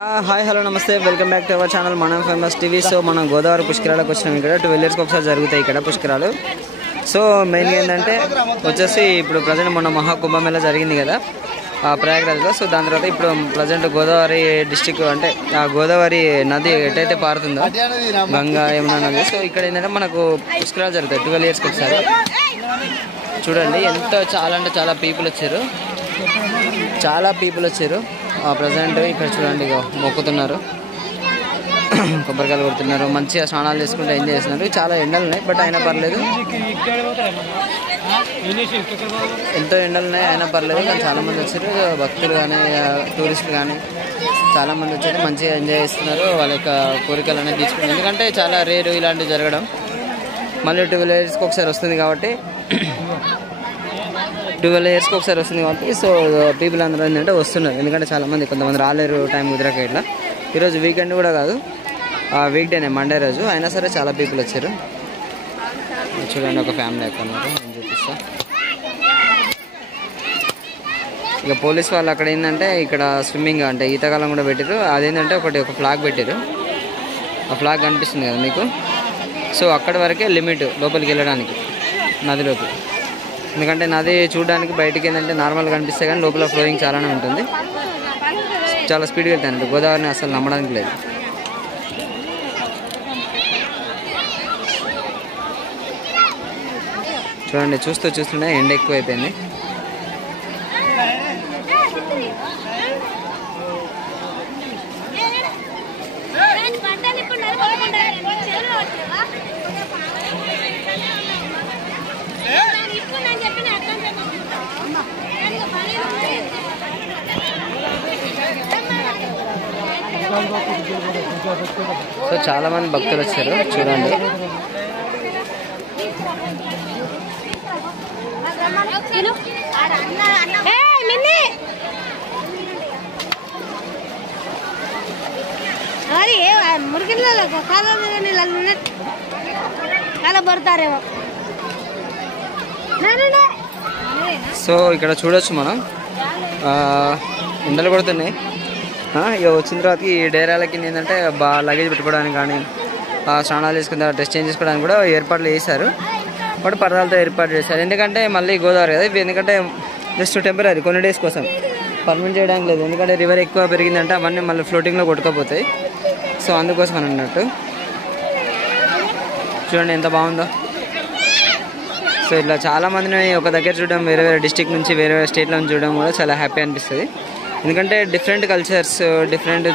Hi hello నమస్తే welcome back to our channel మనం famous TV. So మనం గోదావరి పుష్కరాలకు వచ్చినాం. ఇక్కడ 12 ఇయర్స్కి ఒకసారి జరుగుతాయి ఇక్కడ పుష్కరాలు. సో మెయిన్గా ఏంటంటే వచ్చేసి ఇప్పుడు ప్రజెంట్ మొన్న మహాకుంభమేళ జరిగింది కదా ప్రయాగ్రాజ్లో. సో దాని తర్వాత ఇప్పుడు ప్రజెంట్ గోదావరి డిస్టిక్ అంటే ఆ గోదావరి నది ఎటైతే పారుతుందో గంగా యమునా నది. సో ఇక్కడ ఏంటంటే మనకు పుష్కరాలు జరుగుతాయి 12 ఇయర్స్కి ఒకసారి. చూడండి ఎంత చాలా అంటే చాలా పీపుల్ వచ్చారు, చాలా పీపుల్ వచ్చారు. ప్రజెంట్ ఇక్కడ చూడండి మొక్కుతున్నారు, కొబ్బరికాయలు కొడుతున్నారు, మంచిగా స్నానాలు చేసుకుంటూ ఎంజాయ్ చేస్తున్నారు. చాలా ఎండలు ఉన్నాయి బట్ అయినా పర్లేదు, ఎంతో ఎండలు ఉన్నాయి అయినా పర్లేదు. కానీ చాలామంది వచ్చారు, భక్తులు కానీ టూరిస్టులు కానీ చాలామంది వచ్చారు, మంచిగా ఎంజాయ్ చేస్తున్నారు. వాళ్ళ యొక్క కోరికలు అనేది తీసుకున్నారు. ఎందుకంటే చాలా రేరు ఇలాంటివి జరగడం. మళ్ళీ 12 ఇయర్స్కి ఒకసారి వస్తుంది కాబట్టి 12 ఇయర్స్కి ఒకసారి వస్తుంది కాబట్టి సో పీపుల్ అందరూ ఏంటంటే వస్తున్నారు. ఎందుకంటే చాలామంది కొంతమంది రాలేరు, టైం కుదరక. ఇట్లా ఈరోజు వీకెండ్ కూడా కాదు, వీక్ డేనే, మండే రోజు. అయినా సరే చాలా పీపుల్ వచ్చారు. చూడండి ఒక ఫ్యామిలీ ఎక్కడ ఉన్నారు నేను చూపిస్తా. ఇక పోలీస్ వాళ్ళు అక్కడ ఏంటంటే ఇక్కడ స్విమ్మింగ్ అంటే ఈతకాలం కూడా పెట్టారు. అదేంటంటే ఒక ఫ్లాగ్ పెట్టారు. ఆ ఫ్లాగ్ కనిపిస్తుంది కదా మీకు. సో అక్కడి వరకే లిమిట్ లోపలికి వెళ్ళడానికి నదిలోకి. ఎందుకంటే నది చూడడానికి బయటికి ఏంటంటే నార్మల్గా కనిపిస్తాయి కానీ లోపల ఫ్లోయింగ్ చాలానే ఉంటుంది. చాలా స్పీడ్గా వెళ్తానండి. గోదావరిని అసలు నమ్మడానికి లేదు. చూడండి చూస్తుంటే ఎండ ఎక్కువ అయిపోయింది. సో చాలా మంది భక్తులు వచ్చారు చూడండి. సో ఇక్కడ చూడొచ్చు మనం ఎండలు కొడుతున్నాయి. ఇక వచ్చిన తర్వాత ఈ డేరాలకి ఏంటంటే లగేజ్ పెట్టుకోవడానికి కానీ స్నానాలు చేసుకుని డ్రెస్ చేంజ్ చేసుకోవడానికి కూడా ఏర్పాట్లు చేశారు. బట్ పరదాలతో ఏర్పాటు చేశారు. ఎందుకంటే మళ్ళీ గోదావరి కదా, ఎందుకంటే జస్ట్ టెంపరీ కొన్ని డేస్ కోసం, పర్మనెంట్ చేయడానికి లేదు. ఎందుకంటే రివర్ ఎక్కువ పెరిగిందంటే అవన్నీ మళ్ళీ ఫ్లోటింగ్లో కొట్టుకపోతాయి. సో అందుకోసం అని అన్నట్టు. చూడండి ఎంత బాగుందో. సో ఇట్లా చాలామందిని ఒక దగ్గర చూడడం, వేరే వేరే డిస్టిక్ నుంచి వేరే వేరే స్టేట్లో నుంచి చూడడం కూడా చాలా హ్యాపీ అనిపిస్తుంది. ఎందుకంటే డిఫరెంట్ కల్చర్స్, డిఫరెంట్